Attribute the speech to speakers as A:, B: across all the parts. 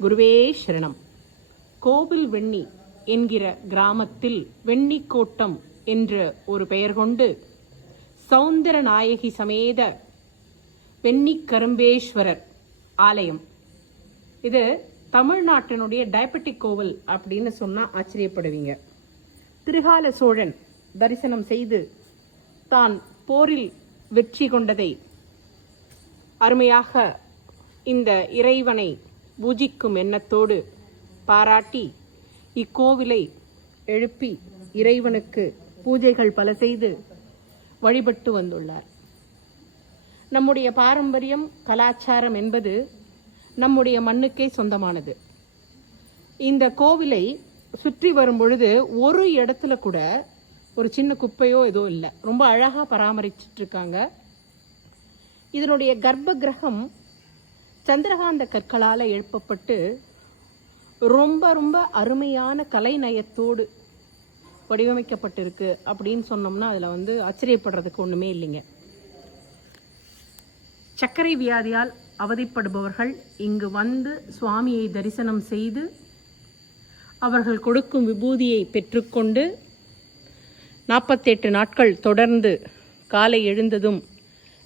A: குருவே சரணம். கோவில் வெண்ணி என்கிற கிராமத்தில் வெண்ணிக்கோட்டம் என்ற ஒரு பெயர் கொண்டு சௌந்தர நாயகி சமேத வெண்ணிக்கரும்பேஸ்வரர் ஆலயம். இது தமிழ்நாட்டினுடைய டயபெட்டிக் கோவில் அப்படின்னு சொன்னால் ஆச்சரியப்படுவீங்க. திருகால சோழன் தரிசனம் செய்து தான் போரில் வெற்றி கொண்டதை அருமையாக இந்த இறைவனை பூஜிக்கும் எண்ணத்தோடு பாராட்டி இக்கோவிலை எழுப்பி இறைவனுக்கு பூஜைகள் பல செய்து வழிபட்டு வந்துள்ளார். நம்முடைய பாரம்பரியம் கலாச்சாரம் என்பது நம்முடைய மண்ணுக்கே சொந்தமானது. இந்த கோவிலை சுற்றி வரும் பொழுது ஒரு இடத்துல கூட ஒரு சின்ன குப்பையோ ஏதோ இல்லை. ரொம்ப அழகாக பராமரிச்சிட்ருக்காங்க இதனுடைய கர்ப்ப கிரகம் சந்திரகாந்த கற்களால் எழுப்பப்பட்டு ரொம்ப ரொம்ப அருமையான கலைநயத்தோடு வடிவமைக்கப்பட்டிருக்கு அப்படின்னு சொன்னோம்னா அதில் வந்து ஆச்சரியப்படுறதுக்கு ஒன்றுமே இல்லைங்க. சர்க்கரை வியாதியால் அவதிப்படுபவர்கள் இங்கு வந்து சுவாமியை தரிசனம் செய்து அவர்கள் கொடுக்கும் விபூதியை பெற்றுக்கொண்டு நாற்பத்தெட்டு நாட்கள் தொடர்ந்து காலை எழுந்ததும்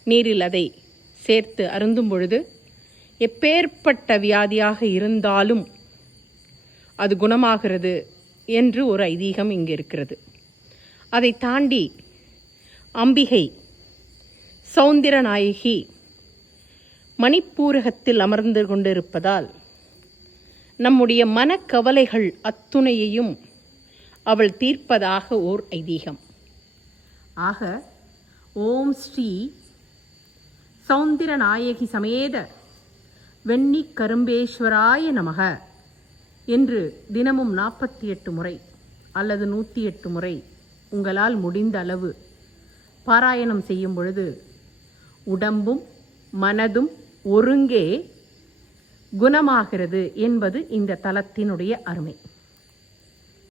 A: நீரில் அதை சேர்த்து அருந்தும் பொழுது எப்பேற்பட்ட வியாதியாக இருந்தாலும் அது குணமாகிறது என்று ஒரு ஐதீகம் இங்கு இருக்கிறது. அதை தாண்டி அம்பிகை சௌந்திரநாயகி மணிப்பூரகத்தில் அமர்ந்து கொண்டிருப்பதால் நம்முடைய மனக்கவலைகள் அத்துணையையும் அவள் தீர்ப்பதாக ஓர் ஐதீகம். ஆக ஓம் ஸ்ரீ சௌந்திரநாயகி சமேத வெண்ணி கரும்பேஸ்வராய நமக என்று தினமும் நாற்பத்தி எட்டு முறை அல்லது நூற்றி எட்டு முறை உங்களால் முடிந்த அளவு பாராயணம் செய்யும் பொழுது உடம்பும் மனதும் ஒருங்கே குணமாகிறது என்பது இந்த தலத்தினுடைய அருமை.